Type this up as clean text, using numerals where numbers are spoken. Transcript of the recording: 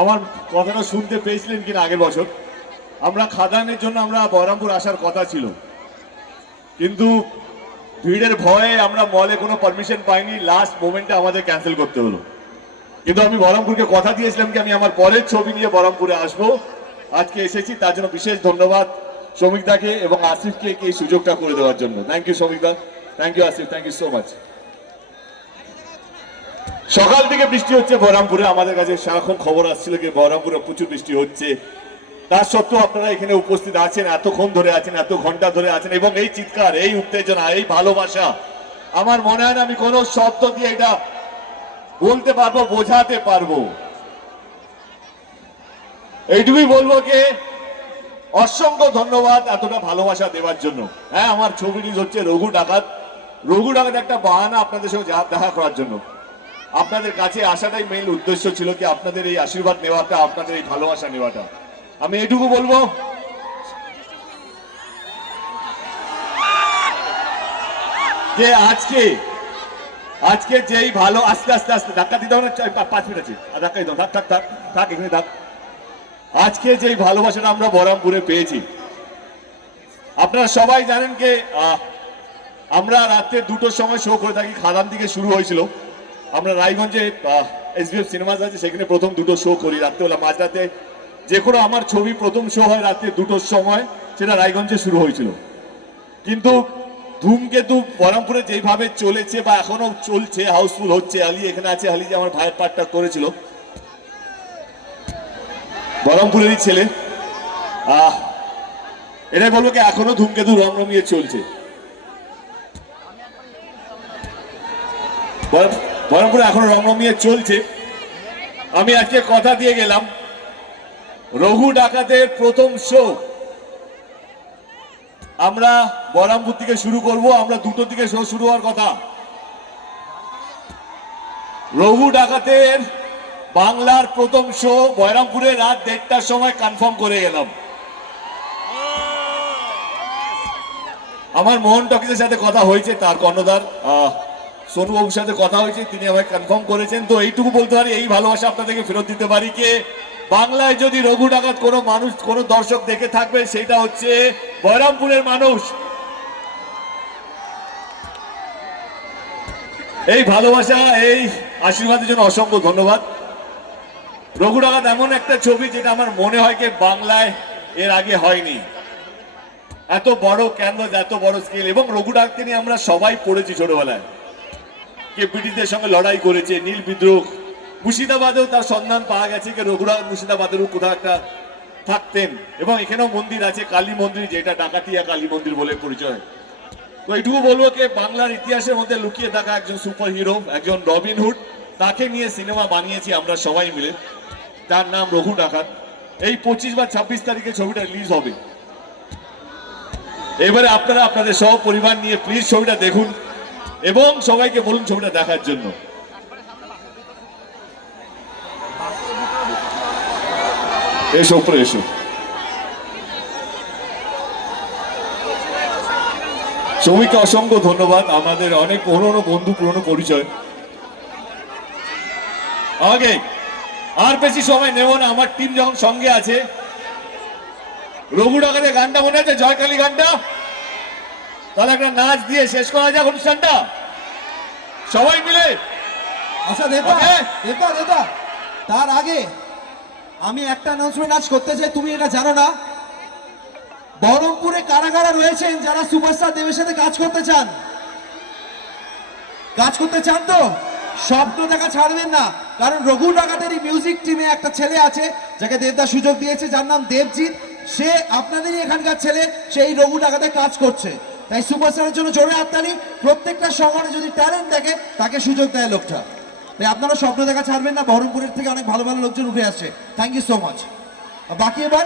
আমার কথাটা শুনতে পেয়েছিলেন কিনা আগের বছর। আমরা খাদানের জন্য আমরা বহরমপুর আসার কথা ছিল, কিন্তু ভিড়ের ভয়ে আমরা মলে কোনো পারমিশন পাইনি, লাস্ট মোমেন্টে আমাদের ক্যান্সেল করতে হলো। কিন্তু আমি বহরমপুরকে কথা দিয়েছিলাম কি আমি আমার পরের ছবি নিয়ে বহরমপুরে আসবো। আজকে এসেছি, তার জন্য বিশেষ ধন্যবাদ শ্রমিক দাকে এবং আসিফকে এই সুযোগটা করে দেওয়ার জন্য। থ্যাংক ইউ শ্রমিক দা, thank you Asif, thank you so much. সকাল থেকে বৃষ্টি হচ্ছে বহরমপুরে, আমাদের কাছে সারাক্ষণ খবর আসছিল যে বহরমপুরে প্রচুর বৃষ্টি হচ্ছে। তার সত্ত্বেও আপনারা এখানে উপস্থিত আছেন, এতক্ষণ ধরে আছেন, এত ঘন্টা ধরে আছেন, এবং এই চিৎকার, এই উত্তেজনা, এই ভালোবাসা, আমার মনে হয় না আমি কোনো শব্দ দিয়ে এটা বলতে পারবো, বোঝাতে পারবো। এইটুকুই বলবো যে অসংখ্য ধন্যবাদ এতটা ভালোবাসা দেওয়ার জন্য। হ্যাঁ, আমার ছবি রিলিজ হচ্ছে রঘু ডাকাত। রঘু ডাকাত একটা বাহানা আপনাদের সঙ্গে দেখা করার জন্য। আপনাদের কাছে আসাটাই মেইন উদ্দেশ্য ছিল, কি আপনাদের এই আশীর্বাদ নেওয়াটা, আপনাদের এই ভালোবাসা নেওয়াটা। আমি এটুকু বলবো, যে আজকে যেই ভালো, আস্তে আস্তে আস্তে ধাক্কা দিতে হবে না, 5 মিনিট আছে, ধাক্কাই দাও, থাক থাক থাক থাক, এখানে থাক। আজকে যেই ভালোবাসাটা আমরা বহরমপুরে পেয়েছি, আপনারা সবাই জানেন যে আমরা রাত্রে 2টোর সময় শো করে থাকি। খাদান থেকে শুরু হয়েছিল, আমরা রায়গঞ্জে SBF সিনেমাস আছে, সেখানে প্রথম 2টো শো করি রাত্রেবেলা, মাঝরাতে। যে কোনো আমার ছবি প্রথম শো হয় রাত্রে 2টোর সময়, সেটা রায়গঞ্জে শুরু হয়েছিল। কিন্তু ধূমকেতু বহরমপুরে যেইভাবে চলেছে বা এখনো চলছে, হাউসফুল হচ্ছে। আলী এখানে আছে, আলী যে আমার ভাইয়ের পার্টটা করেছিল, বহরমপুরেরই ছেলে। এটাই বলবো কি এখনো ধূমকেতু রমরমিয়ে চলছে। বহরমপুরে এখনো রমরমিয়ে চলছে। আমি আজকে কথা দিয়ে গেলাম, রঘু ডাকাতের প্রথম শো আমরা বহরমপুর থেকে শুরু করব। আমরা 2টো থেকে শো শুরু হওয়ার কথা। রঘু ডাকাতের বাংলার প্রথম শো বহরমপুরে রাত 1:30টার সময় কনফার্ম করে গেলাম। আমার মোহন টকিজের সাথে কথা হয়েছে, তার কর্ণধার সোনুবাবুর সাথে কথা হয়েছে, তিনি আমায় কনফার্ম করেছেন। তো এইটুকু বলতে পারি, এই ভালোবাসা আপনাদেরকে ফেরত দিতে পারি, কে বাংলায় যদি রঘু ডাকাত কোনো মানুষ, কোনো দর্শক দেখে থাকবে, সেটা হচ্ছে বহরমপুরের মানুষ। এই ভালোবাসা, এই আশীর্বাদের জন্য অসংখ্য ধন্যবাদ। রঘু ডাকাত এমন একটা ছবি যেটা আমার মনে হয় যে বাংলায় এর আগে হয়নি। এত বড় ক্যানভাস, এত বড় স্কেল, এবং রঘু ডাকাতকে নিয়ে আমরা সবাই পড়েছি ছোটবেলায়। কে ব্রিটিশদের সঙ্গে লড়াই করেছে, নীল বিদ্রোহ। মুর্শিদাবাদেও তার সন্ধান পাওয়া গেছে যে রঘু ডাকাত মুর্শিদাবাদেরও কোথাও একটা থাকতেন, এবং এখানেও মন্দির আছে, কালী মন্দির, যেটা ডাকাতিয়া কালী মন্দির বলে পরিচয়। তো এইটুকু বলবো যে বাংলার ইতিহাসের মধ্যে লুকিয়ে থাকা একজন সুপার হিরো, একজন রবিন হুড, তাকে নিয়ে সিনেমা বানিয়েছি আমরা সবাই মিলে, তার নাম রঘু ডাকাত। এই 25 বা 26 তারিখে ছবিটা রিলিজ হবে। এবারে আপনারা আপনাদের সব পরিবার নিয়ে প্লিজ ছবিটা দেখুন, এবং সবাইকে বলুন ছবিটা দেখার জন্য। এসো উপরে এসো। শ্রমিককে অসংখ্য ধন্যবাদ, আমাদের অনেক পুরনো বন্ধু, পুরনো পরিচয়। আগে আর বেশি সময় নেব না, আমার টিম যখন সঙ্গে আছে। রঘু ডাকাতের গানটা মনে আছে, জয়কালী গানটা? তাহলে একটা নাচ দিয়ে শেষ করা যাক অনুষ্ঠানটা সবাই মিলে। আচ্ছা দেবা, তার আগে আমি একটা অ্যানাউন্সমেন্ট আজ করতে চাই। তুমি এটা জানো না, বহরমপুরে কারা কারা রয়েছেন যারা সুপারস্টার দেবের সাথে কাজ করতে চান? তো স্বপ্ন দেখা ছাড়বেন না, কারণ রঘু ডাকাতের মিউজিক টিমে একটা ছেলে আছে যাকে দেবদা সুযোগ দিয়েছে, যার নাম দেবজিৎ। সে আপনাদেরই এখানকার ছেলে, সেই রঘু ডাকাতে কাজ করছে। তাই সুপারস্টারের জন্য জোরে হাততালি। প্রত্যেকটা শহরে যদি ট্যালেন্ট দেখে, তাকে সুযোগ দেয় লোকটা। তাই আপনারা স্বপ্ন দেখা ছাড়বেন না, বহরমপুরের থেকে অনেক ভালো ভালো লোকজন উঠে আসছে। Thank you so much. বাকি এবার